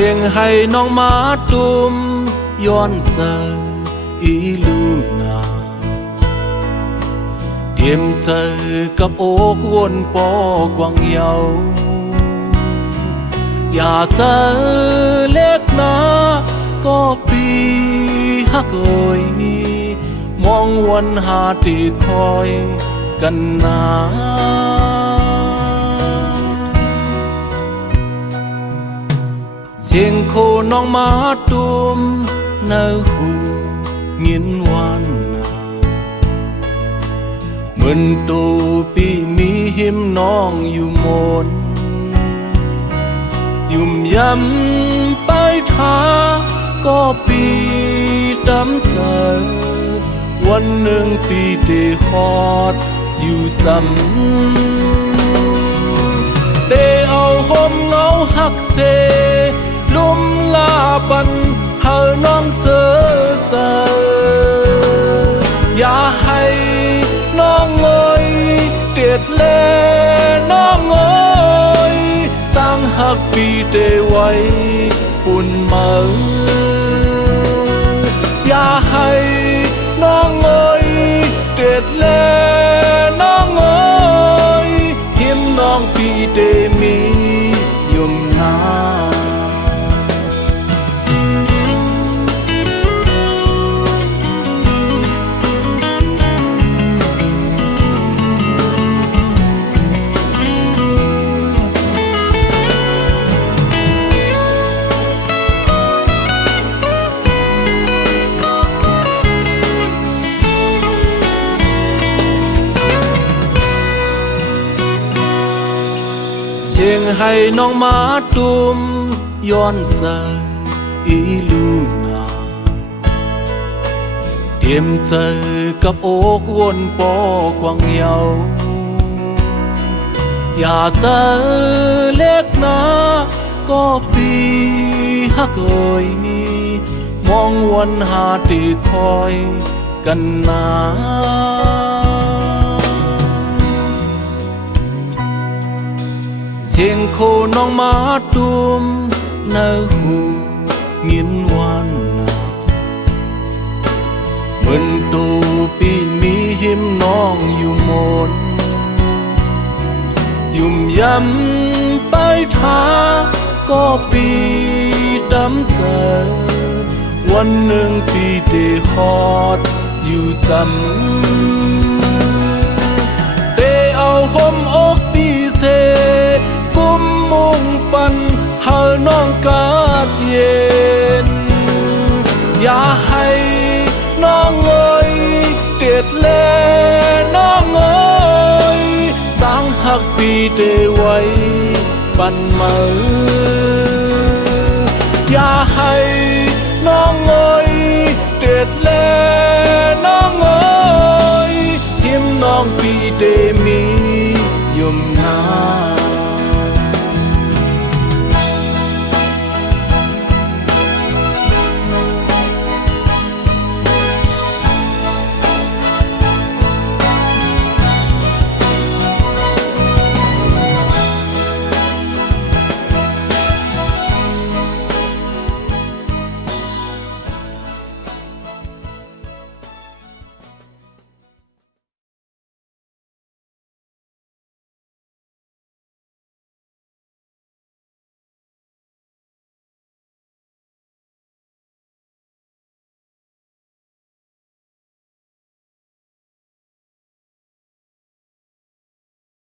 สียงให้น้องมาตุมย้อนเจออีลูนาเตรียมเจอกับอกวนปอกวางเยาอย่าเจอเล็กนาก็ปีฮักเอ่ยมองวันหาที่คอยกันนาเสียงโคน้องมาตุมเนื้อหูงินวันนาเหมือนตูปีมีหิมน้องอยู่มนยุ่มย้ำไปท้าก็ปีตำเจอวันหนึ่งปีได้ฮอดอยู่จำได้เอาห่มเงาหักเซลุ่มลาปันเฮาน้องเสือเจออย่าให้น้องเอ่ยเตียดแลน้องเอ่ยตั้งหักปีได้ไว้ปุ่นเมืออย่าให้น้องเอ่ยเตียดแลน้องเอ่ยหิมน้องปีได้มียุ่มนาเสียงให้น้องมาตุมย้อนเจออีลูนาเตรียมเจอกับอกวนปอกวางเยาอย่าเจอเล็กนาก็ปีฮักเอ่ยมองวันหาที่คอยกันนาเสียงโคน้องมาตุมเนื้อหูงินวันนาเหมือนตูปีมีหิมน้องอยู่มนยุ่มย้ำไปท้าก็ปีตำเจอวันหนึ่งปีได้ฮอดอยู่จำได้เอาห่มอกปีเซกุมมุ่งปันเฮาน้องกาดเย็นอย่าให้น้องเอ่ยเตียดแลน้องเอ่ยตั้งหักปีได้ไว้ปันเมืออย่าให้น้องเอ่ยเตียดแล